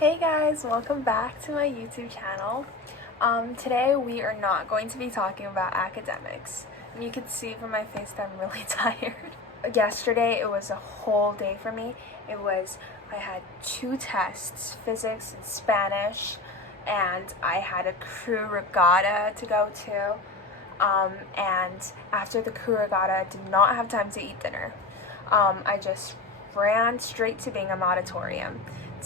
Hey guys, welcome back to my YouTube channel. Today we are not going to be talking about academics. And you can see from my face that I'm really tired. Yesterday it was a whole day for me. I had 2 tests, physics and Spanish, and I had a crew regatta to go to. And after the crew regatta, I did not have time to eat dinner. I just ran straight to Bingham Auditorium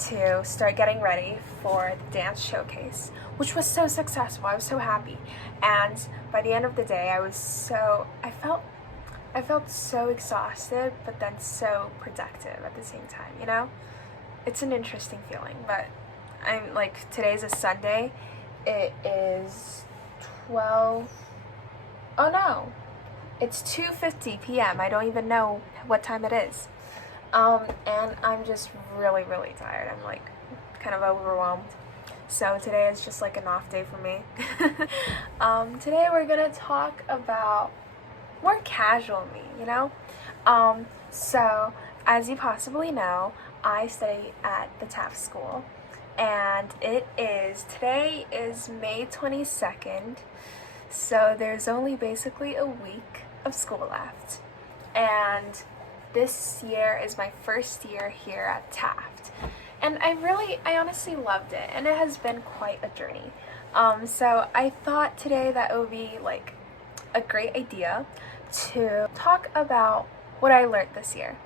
to start getting ready for the dance showcase, which was so successful. I was so happy, and by the end of the day I felt so exhausted but then so productive at the same time, you know? It's an interesting feeling. But I'm like, today's a Sunday. It is 12 oh no, it's 2:50 p.m. I don't even know what time it is. And I'm just really tired. I'm like kind of overwhelmed. So today is just like an off day for me. Today we're gonna talk about more casual me, you know? So as you possibly know, I study at the Taft School, and today is May 22nd, so there's only basically a week of school left. And this year is my first year here at Taft, and I honestly loved it, and it has been quite a journey. So I thought today that it would be like a great idea to talk about what I learned this year.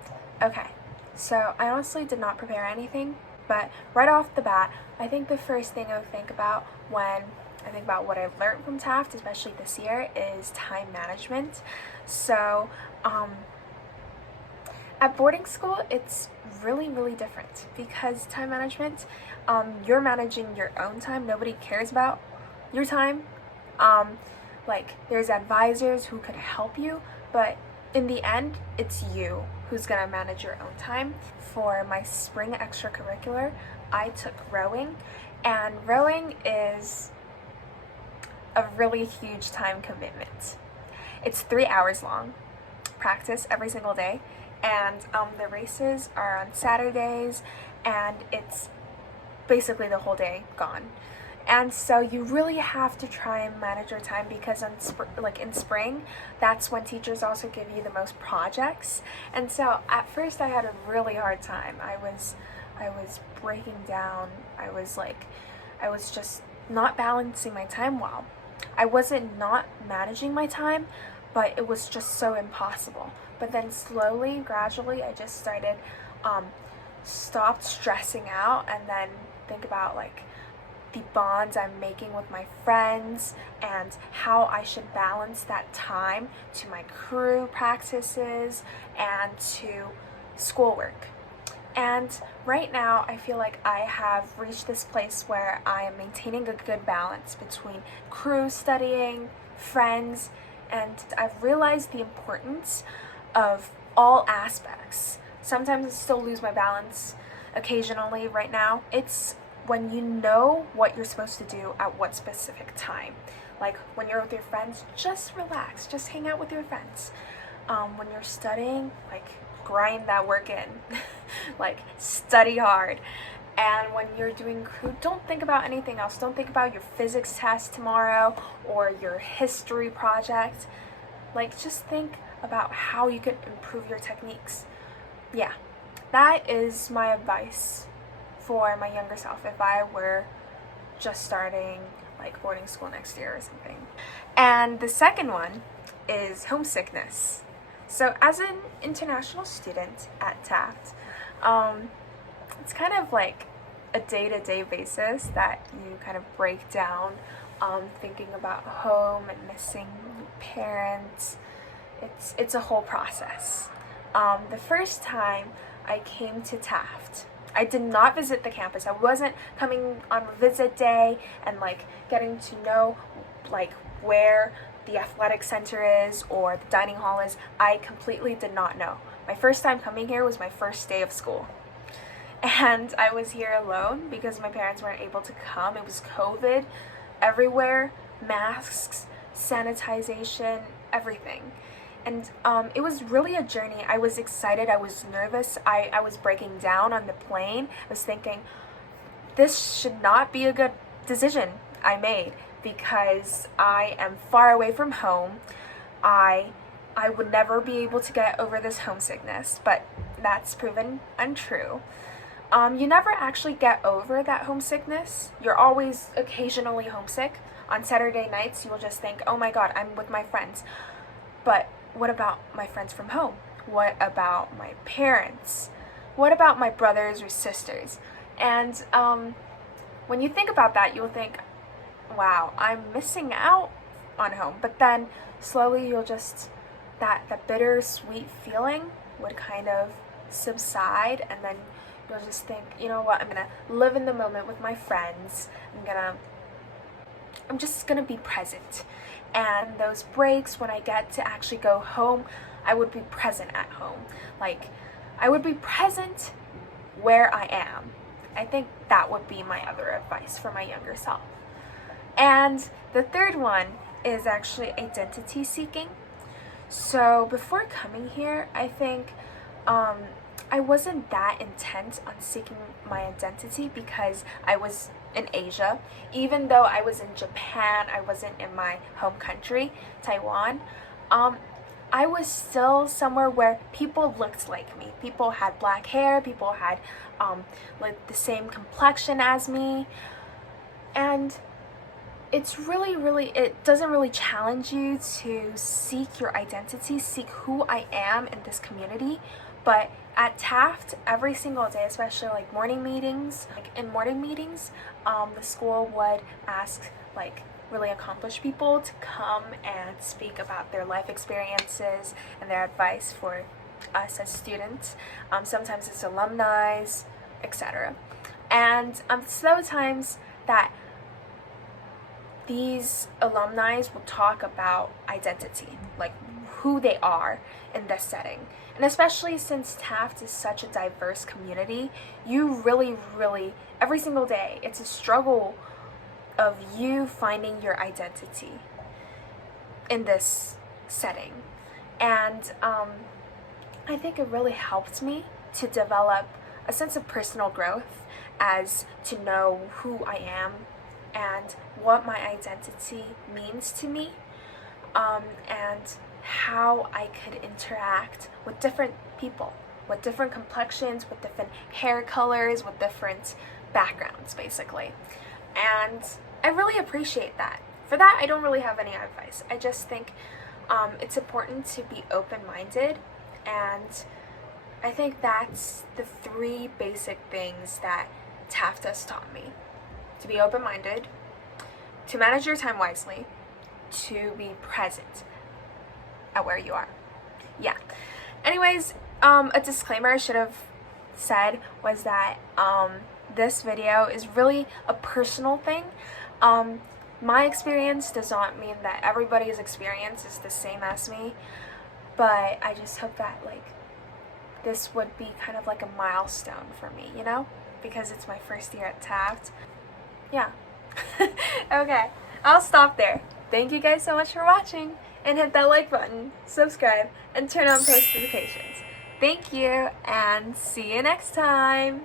Okay, so I honestly did not prepare anything, but right off the bat, I think the first thing I would think about when I think about what I've learned from Taft, especially this year, is time management. So, at boarding school, it's really different because time management, you're managing your own time. Nobody cares about your time. Like, there's advisors who could help you, but in the end, it's you who's gonna manage your own time. For my spring extracurricular, I took rowing, and rowing is a really huge time commitment. It's 3 hours long, practice every single day. And the races are on Saturdays, and it's basically the whole day gone. And so you really have to try and manage your time, because in spring, that's when teachers also give you the most projects. And so at first I had a really hard time. I was breaking down. I was just not balancing my time well. I wasn't not managing my time, but it was just so impossible. But then slowly, gradually, I just stopped stressing out, and then think about like the bonds I'm making with my friends and how I should balance that time to my crew practices and to schoolwork. And right now, I feel like I have reached this place where I am maintaining a good balance between crew studying, friends, and I've realized the importance of all aspects. Sometimes I still lose my balance occasionally. Right now, it's when you know what you're supposed to do at what specific time. Like when you're with your friends, just relax, just hang out with your friends. When you're studying, like grind that work in, like study hard. And when you're doing crew, don't think about anything else. Don't think about your physics test tomorrow or your history project. Like, just think about how you can improve your techniques. Yeah, that is my advice for my younger self if I were just starting like boarding school next year or something. And the second one is homesickness. So as an international student at Taft, it's kind of like a day-to-day basis that you kind of break down, thinking about home and missing parents. It's a whole process. The first time I came to Taft, I did not visit the campus. I wasn't coming on visit day and like getting to know like where the athletic center is or the dining hall is. I completely did not know. My first time coming here was my first day of school. And I was here alone because my parents weren't able to come. It was COVID everywhere, masks, sanitization, everything. And it was really a journey. I was excited, I was nervous, I was breaking down on the plane. I was thinking, this should not be a good decision I made because I am far away from home. I would never be able to get over this homesickness, but that's proven untrue. You never actually get over that homesickness. You're always occasionally homesick. On Saturday nights, you will just think, oh my god, I'm with my friends. But what about my friends from home? What about my parents? What about my brothers or sisters? And when you think about that, you'll think, wow, I'm missing out on home. But then slowly you'll just, that bittersweet feeling would kind of subside, and then you'll just think, you know what, I'm gonna live in the moment with my friends. I'm just gonna be present. And those breaks, when I get to actually go home, I would be present at home. Like, I would be present where I am. I think that would be my other advice for my younger self. And the third one is actually identity seeking. So before coming here, I think I wasn't that intent on seeking my identity because I was in Asia. Even though I was in Japan, I wasn't in my home country, Taiwan. I was still somewhere where people looked like me. People had black hair, people had like the same complexion as me. And it's really, it doesn't really challenge you to seek your identity, seek who I am in this community. But at Taft, every single day, especially like morning meetings, the school would ask like really accomplished people to come and speak about their life experiences and their advice for us as students. Sometimes it's alumni, etc. And sometimes that these alumni will talk about identity, like who they are in this setting. And especially since Taft is such a diverse community, you really, every single day, it's a struggle of you finding your identity in this setting. And I think it really helped me to develop a sense of personal growth, as to know who I am and what my identity means to me, and how I could interact with different people, with different complexions, with different hair colors, with different backgrounds, basically. And I really appreciate that. For that, I don't really have any advice. I just think it's important to be open-minded, and I think that's the three basic things that Taft has taught me. To be open-minded, to manage your time wisely, to be present at where you are. Yeah. Anyways, a disclaimer I should have said was that this video is really a personal thing. My experience does not mean that everybody's experience is the same as me, but I just hope that like this would be kind of like a milestone for me, you know, because it's my first year at Taft. Yeah. Okay, I'll stop there. Thank you guys so much for watching, and hit that like button, subscribe, and turn on post notifications. Thank you, and see you next time.